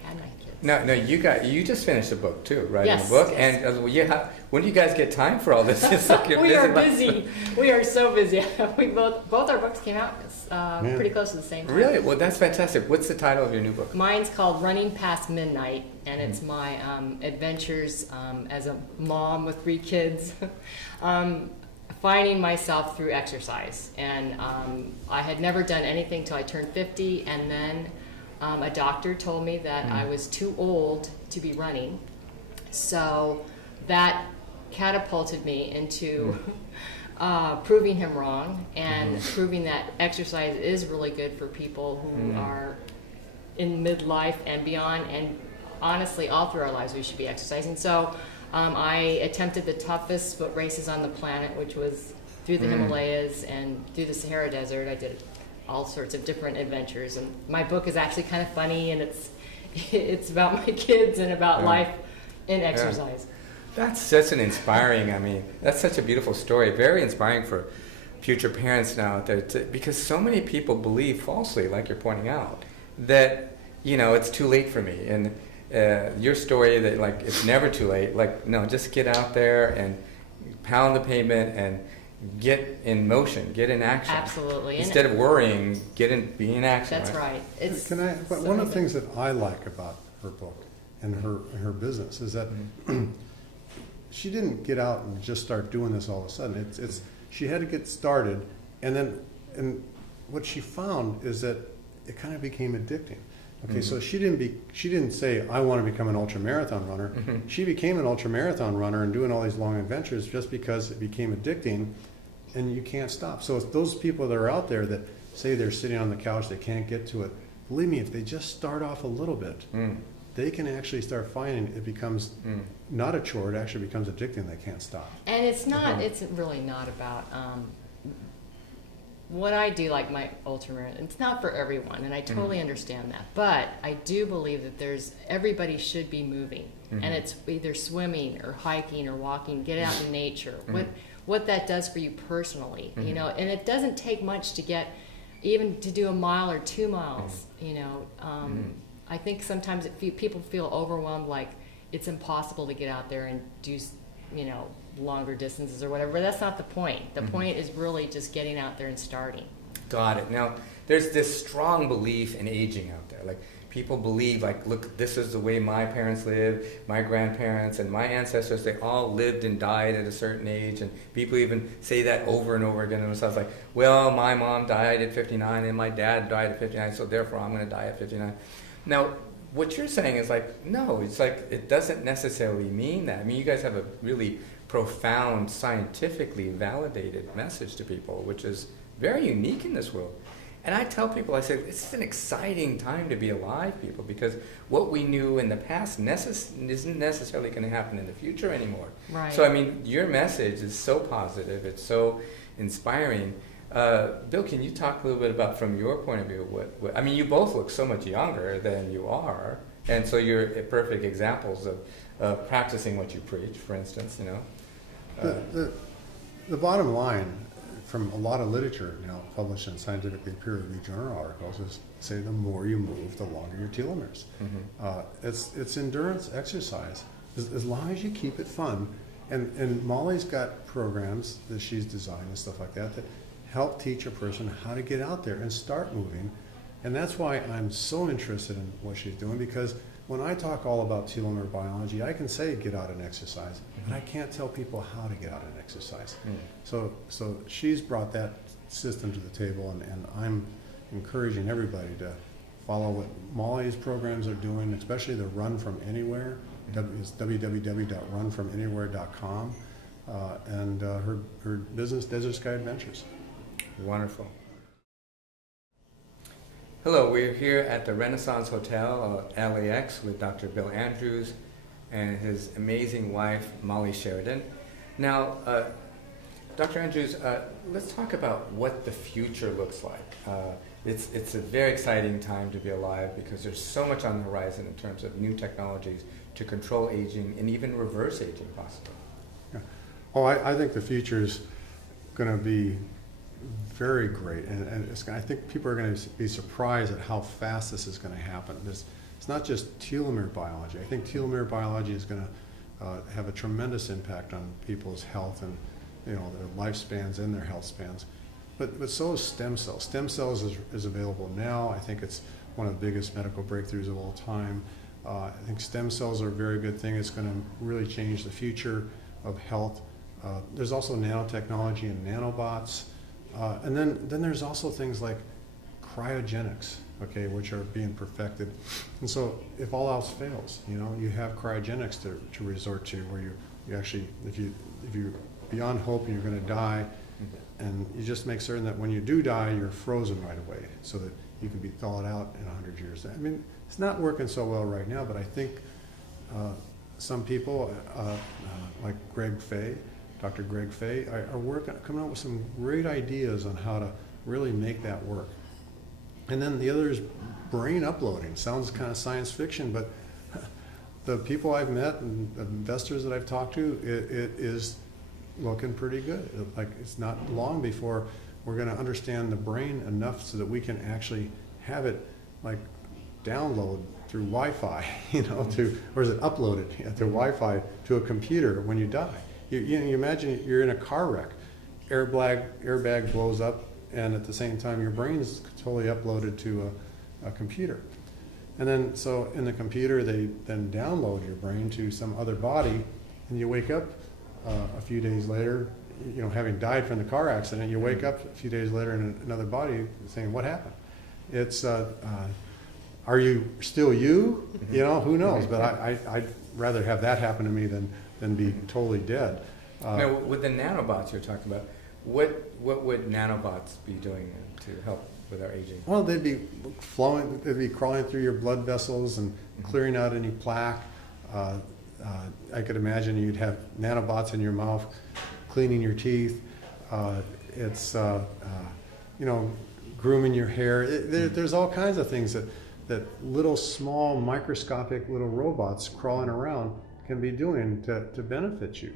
had my kids. No, you just finished a book too, right? Yes, a book, yes. and when do you guys get time for all this? It's like you're We are busy. busy. We are so busy. We both our books came out pretty close to the same time. Really? Well, that's fantastic. What's the title of your new book? Mine's called Running Past Midnight, and it's my adventures as a mom with 3 kids, finding myself through exercise. And I had never done anything till I turned 50, and then a doctor told me that I was too old to be running. So that catapulted me into proving him wrong and proving that exercise is really good for people who are in midlife and beyond. And honestly, all through our lives, we should be exercising. So I attempted the toughest foot races on the planet, which was through the Himalayas and through the Sahara Desert. I did all sorts of different adventures, and my book is actually kind of funny, and it's about my kids and about life in exercise. That's such an inspiring, I mean, that's such a beautiful story, very inspiring for future parents now out there, because so many people believe falsely, like you're pointing out, that, it's too late for me. And your story that, like, it's never too late, like, no, just get out there and pound the pavement and get in motion, get in action. Absolutely. Instead of worrying, be in action. That's right. It's But one of the things that I like about her book and her business is that she didn't get out and just start doing this all of a sudden. It's she had to get started, and what she found is that it kind of became addicting. Okay, so she didn't say, I want to become an ultra marathon runner. She became an ultra marathon runner and doing all these long adventures just because it became addicting, and you can't stop. So it's those people that are out there that say they're sitting on the couch, they can't get to it. Believe me, if they just start off a little bit, they can actually start finding it becomes not a chore, it actually becomes addicting, they can't stop. And it's not, it's really not about what I do, like my ultramarathon. It's not for everyone, and I totally understand that. But I do believe that everybody should be moving, and it's either swimming or hiking or walking, get out in nature. What that does for you personally, and it doesn't take much to get, even to do a mile or 2 miles, I think sometimes people feel overwhelmed, like it's impossible to get out there and do, longer distances or whatever. But that's not the point. The point is really just getting out there and starting. Got it. Now, there's this strong belief in aging out there. Like, people believe, like, look, this is the way my parents lived, my grandparents, and my ancestors, they all lived and died at a certain age. And people even say that over and over again to themselves, like, well, my mom died at 59 and my dad died at 59, so therefore I'm going to die at 59. Now, what you're saying is like, no, it's like, it doesn't necessarily mean that. I mean, you guys have a really profound, scientifically validated message to people, which is very unique in this world. And I tell people, I say, it's an exciting time to be alive, people, because what we knew in the past isn't necessarily going to happen in the future anymore. Right. So, I mean, your message is so positive, it's so inspiring. Bill, can you talk a little bit about, from your point of view, what I mean, you both look so much younger than you are, and so you're perfect examples of practicing what you preach, for instance, The bottom line from a lot of literature now published in scientifically peer-reviewed journal articles is say the more you move, the longer your telomeres. It's endurance exercise, as long as you keep it fun. And Molly's got programs that she's designed and stuff like that help teach a person how to get out there and start moving. And that's why I'm so interested in what she's doing, because when I talk all about telomere biology, I can say get out and exercise, but I can't tell people how to get out and exercise. So she's brought that system to the table, and I'm encouraging everybody to follow what Molly's programs are doing, especially the Run From Anywhere. It's www.runfromanywhere.com, and her business, Desert Sky Adventures. Wonderful. Hello, we're here at the Renaissance Hotel, LAX, with Dr. Bill Andrews and his amazing wife, Molly Sheridan. Now, Dr. Andrews, let's talk about what the future looks like. It's a very exciting time to be alive, because there's so much on the horizon in terms of new technologies to control aging and even reverse aging, possibly. Oh, I think the future is going to be very great, and I think people are going to be surprised at how fast this is going to happen. It's not just telomere biology. I think telomere biology is going to have a tremendous impact on people's health and their lifespans and their health spans. But so is stem cells. Stem cells is available now. I think it's one of the biggest medical breakthroughs of all time. I think stem cells are a very good thing. It's going to really change the future of health. There's also nanotechnology and nanobots. And then there's also things like cryogenics, okay, which are being perfected. And so if all else fails, you have cryogenics to resort to, where you actually, if you're beyond hope and you're going to die, and you just make certain that when you do die, you're frozen right away so that you can be thawed out in 100 years. I mean, it's not working so well right now, but I think some people, like Dr. Greg Fay, are coming up with some great ideas on how to really make that work. And then the other is brain uploading. Sounds kind of science fiction, but the people I've met and the investors that I've talked to, it is looking pretty good. Like, it's not long before we're going to understand the brain enough so that we can actually have it like download through Wi-Fi, or is it uploaded through Wi-Fi to a computer when you die? You imagine you're in a car wreck, airbag blows up, and at the same time your brain is totally uploaded to a computer. And then, so in the computer, they then download your brain to some other body, and you wake up a few days later, having died from the car accident, you wake up a few days later in another body saying, what happened? It's, are you still you? Who knows? But I'd rather have that happen to me than be totally dead. Now, with the nanobots you're talking about, what would nanobots be doing to help with our aging? Well, they'd be crawling through your blood vessels and clearing out any plaque. I could imagine you'd have nanobots in your mouth, cleaning your teeth. It's grooming your hair. There's all kinds of things that little small microscopic little robots crawling around can be doing to benefit you.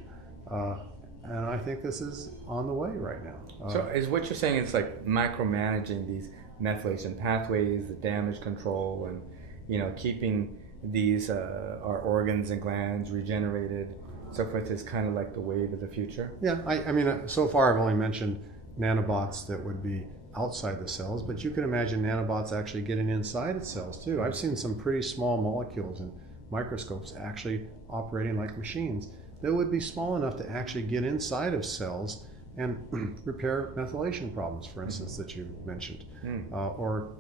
And I think this is on the way right now. So is what you're saying, it's like micromanaging these methylation pathways, the damage control, and keeping these our organs and glands regenerated, so forth, is kind of like the wave of the future? Yeah, I mean, so far I've only mentioned nanobots that would be outside the cells, but you can imagine nanobots actually getting inside the cells too. I've seen some pretty small molecules in microscopes actually operating like machines that would be small enough to actually get inside of cells and repair methylation problems, for instance, that you mentioned, or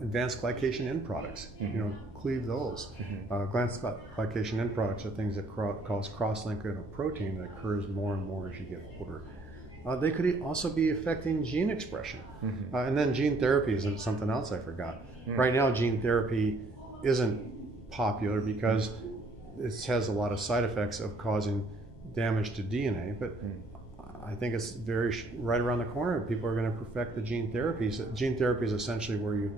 advanced glycation end products, cleave those. Advanced glycation end products are things that cause cross-linking of protein that occurs more and more as you get older. They could also be affecting gene expression. And then gene therapy is something else I forgot. Right now, gene therapy isn't popular because it has a lot of side effects of causing damage to DNA, but I think it's right around the corner. People are going to perfect the gene therapies. Gene therapy is essentially where you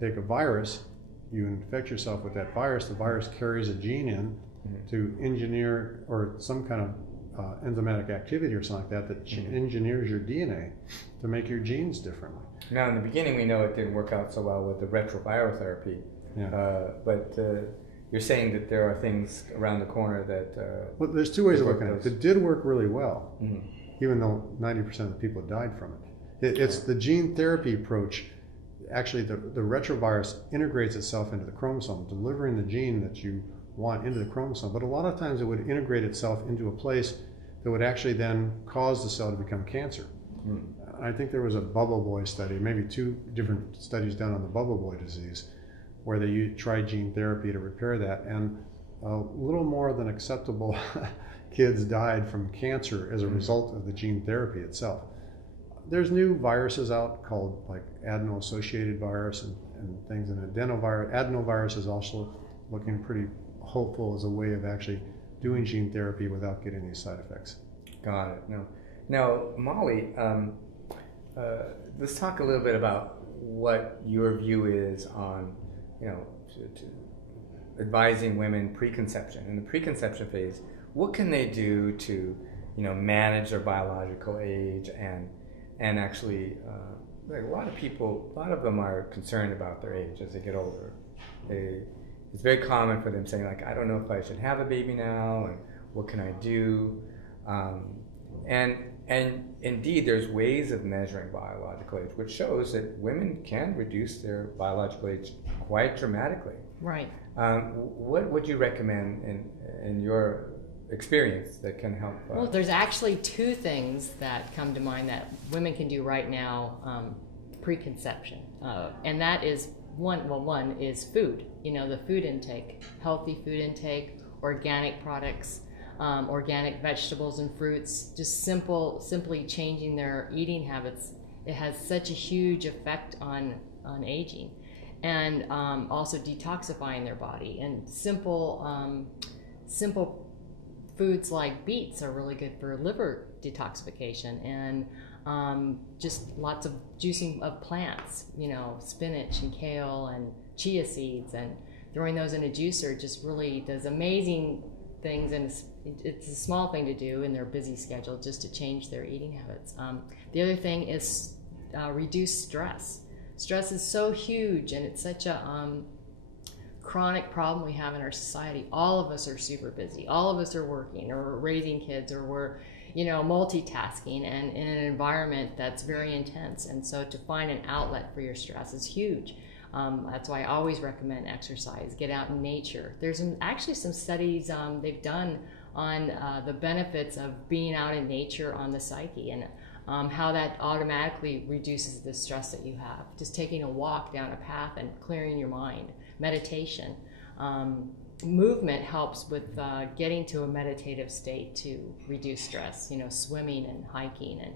take a virus, you infect yourself with that virus, the virus carries a gene in to engineer, or some kind of enzymatic activity or something like that engineers your DNA to make your genes differently. Now, in the beginning, we know it didn't work out so well with the retroviral therapy, but you're saying that there are things around the corner that... well, there's two ways of looking at it. It did work really well, even though 90% of the people died from it. It's the gene therapy approach. Actually, the retrovirus integrates itself into the chromosome, delivering the gene that you want into the chromosome. But a lot of times it would integrate itself into a place that would actually then cause the cell to become cancer. I think there was a bubble boy study, maybe two different studies done on the bubble boy disease, where they tried gene therapy to repair that, and a little more than acceptable kids died from cancer as a result of the gene therapy itself. There's new viruses out called like adeno-associated virus and things, and adenovirus is also looking pretty hopeful as a way of actually doing gene therapy without getting these side effects. Got it. Now, Molly, let's talk a little bit about what your view is on, advising women preconception. In the preconception phase, what can they do to, manage their biological age and actually, like a lot of them are concerned about their age as they get older. It's very common for them saying, like, I don't know if I should have a baby now, and what can I do? And indeed, there's ways of measuring biological age, which shows that women can reduce their biological age quite dramatically. Right. What would you recommend in your experience that can help? Well, there's actually two things that come to mind that women can do right now, preconception, and that is one is food. The food intake, healthy food intake, organic products, organic vegetables and fruits. Just simply changing their eating habits. It has such a huge effect on aging, and also detoxifying their body. And simple foods like beets are really good for liver detoxification, and just lots of juicing of plants, spinach and kale and chia seeds, and throwing those in a juicer just really does amazing things. And it's a small thing to do in their busy schedule just to change their eating habits. The other thing is reduce stress. Stress is so huge, and it's such a chronic problem we have in our society. All of us are super busy. All of us are working or raising kids, or we're multitasking, and in an environment that's very intense. And so to find an outlet for your stress is huge. That's why I always recommend exercise. Get out in nature. There's actually some studies they've done on the benefits of being out in nature on the psyche, and how that automatically reduces the stress that you have. Just taking a walk down a path and clearing your mind. Meditation. Movement helps with getting to a meditative state to reduce stress, swimming and hiking. And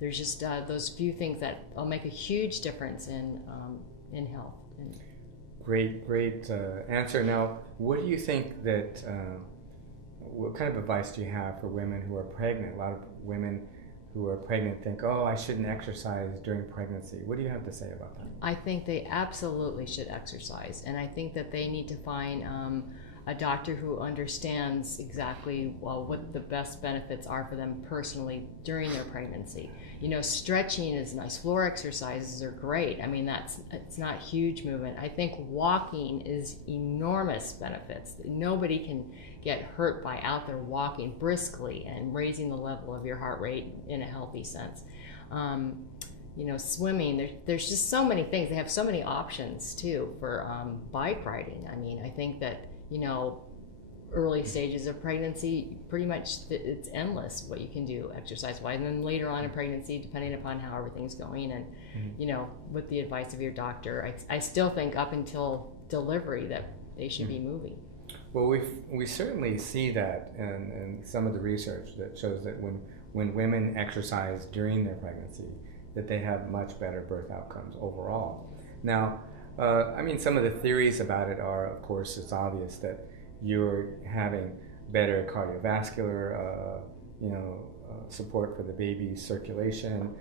there's just those few things that will make a huge difference in health. Great answer. Now, what do you think that, what kind of advice do you have for women who are pregnant? A lot of women who are pregnant think, oh, I shouldn't exercise during pregnancy. What do you have to say about that? I think they absolutely should exercise, and I think that they need to find a doctor who understands exactly what the best benefits are for them personally during their pregnancy. Stretching is nice. Floor exercises are great. I mean, it's not huge movement. I think walking is enormous benefits. Nobody can get hurt by out there walking briskly and raising the level of your heart rate in a healthy sense. Swimming, there's just so many things. They have so many options too for bike riding. I mean, I think that, early stages of pregnancy, pretty much it's endless what you can do exercise-wise. And then later on in pregnancy, depending upon how everything's going and, with the advice of your doctor, I still think up until delivery that they should be moving. Well, we certainly see that in some of the research that shows that when women exercise during their pregnancy, that they have much better birth outcomes overall. Now, some of the theories about it are, of course, it's obvious that you're having better cardiovascular, support for the baby's circulation,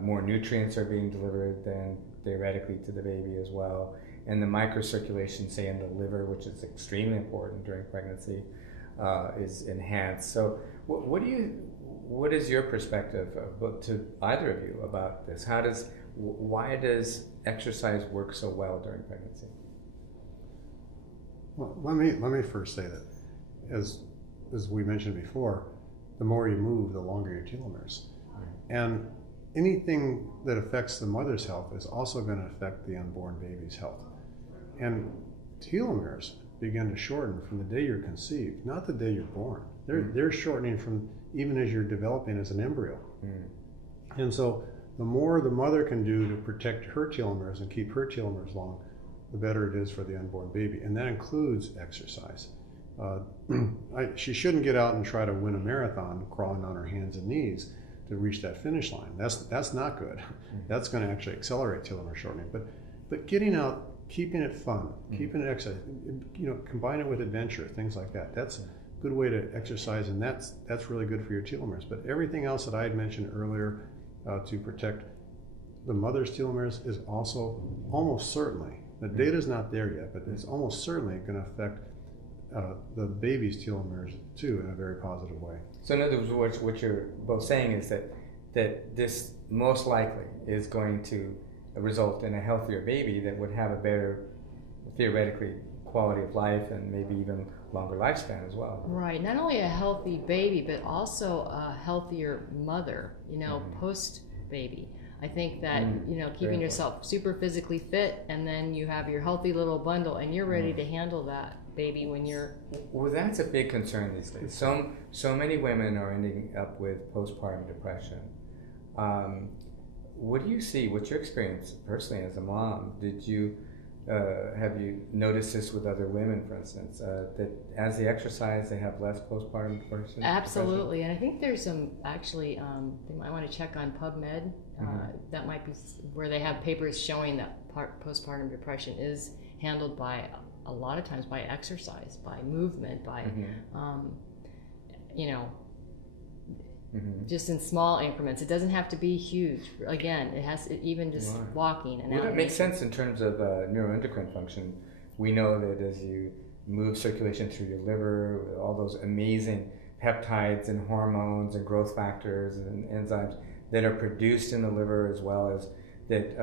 more nutrients are being delivered than theoretically to the baby as well. And the microcirculation, say in the liver, which is extremely important during pregnancy, is enhanced. So what is your perspective to either of you about this? Why does exercise work so well during pregnancy? Well, let me first say that, as we mentioned before, the more you move, the longer your telomeres. And anything that affects the mother's health is also going to affect the unborn baby's health. And telomeres begin to shorten from the day you're conceived, not the day you're born. They're shortening from even as you're developing as an embryo. And so the more the mother can do to protect her telomeres and keep her telomeres long, the better it is for the unborn baby. And that includes exercise. She shouldn't get out and try to win a marathon crawling on her hands and knees to reach that finish line. That's not good. That's going to actually accelerate telomere shortening. But getting out, keeping it fun, keeping it exercise, combine it with adventure, things like that. That's a good way to exercise, and that's really good for your telomeres. But everything else that I had mentioned earlier to protect the mother's telomeres is also almost certainly, the data's not there yet, but it's almost certainly going to affect the baby's telomeres too in a very positive way. So in other words, what you're both saying is that this most likely is going to result in a healthier baby that would have a better, theoretically, quality of life and maybe even longer lifespan as well. Right. Not only a healthy baby, but also a healthier mother, post-baby. I think that, keeping yourself super physically fit, and then you have your healthy little bundle, and you're ready to handle that baby when you're... Well, that's a big concern these days. So many women are ending up with postpartum depression. What do you see? What's your experience personally as a mom? Have you noticed this with other women, for instance, that as they exercise, they have less postpartum depression? Absolutely, and I think there's some, actually, they might want to check on Pubmed. That might be where they have papers showing that postpartum depression is handled by, a lot of times, by exercise, by movement, by, just in small increments. It doesn't have to be huge. Again, even just walking. And that makes sense in terms of neuroendocrine function. We know that as you move circulation through your liver, with all those amazing peptides and hormones and growth factors and enzymes that are produced in the liver, as well as that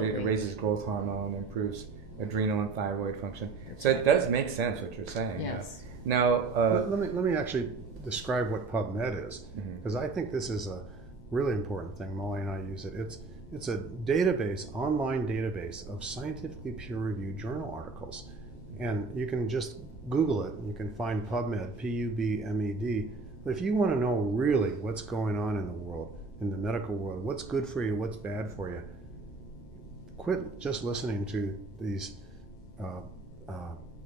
it raises growth hormone, improves adrenal and thyroid function. So it does make sense what you're saying. Yes. Now, let me actually describe what PubMed is, because I think this is a really important thing. Molly and I use it. It's a database, online database of scientifically peer-reviewed journal articles, and you can just Google it. And you can find PubMed, Pubmed. But if you want to know really what's going on in the world, in the medical world, what's good for you, what's bad for you, quit just listening to these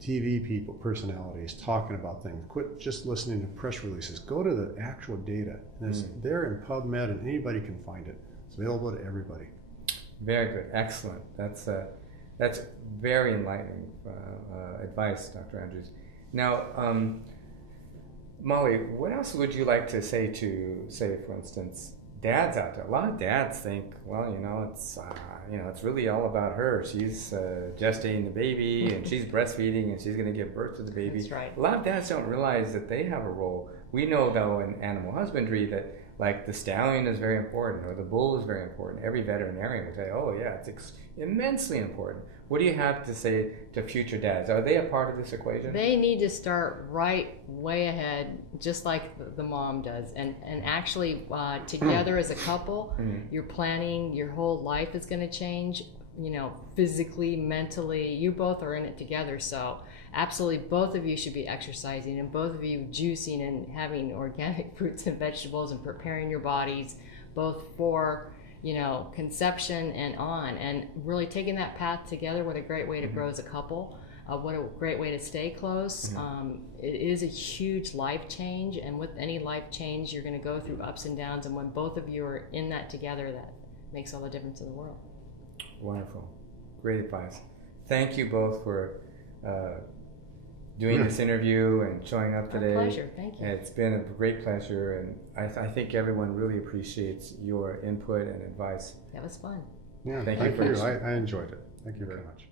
TV personalities talking about things. Quit just listening to press releases. Go to the actual data. And it's there in PubMed, and anybody can find it. It's available to everybody. Very good. Excellent. That's very enlightening advice, Dr. Andrews. Now, Molly, what else would you like to say to, for instance, dads out there? A lot of dads think, well, it's really all about her. She's gestating the baby, and she's breastfeeding, and she's going to give birth to the baby. That's right. A lot of dads don't realize that they have a role. We know, though, in animal husbandry that, like, the stallion is very important, or the bull is very important. Every veterinarian would say, oh, yeah, it's immensely important. What do you have to say to future dads? Are they a part of this equation? They need to start way ahead, just like the mom does. And actually, together as a couple, you're planning, your whole life is going to change, physically, mentally. You both are in it together. So absolutely, both of you should be exercising, and both of you juicing and having organic fruits and vegetables and preparing your bodies, both for conception and on, and really taking that path together. What a great way to grow as a couple. What a great way to stay close. It is a huge life change, and with any life change, you're going to go through ups and downs, and when both of you are in that together, that makes all the difference in the world. Wonderful. Great advice. Thank you both for doing this interview and showing up today. My pleasure. Thank you. It's been a great pleasure, and I think everyone really appreciates your input and advice. That was fun. Yeah, thank you. I enjoyed it. Thank you very much.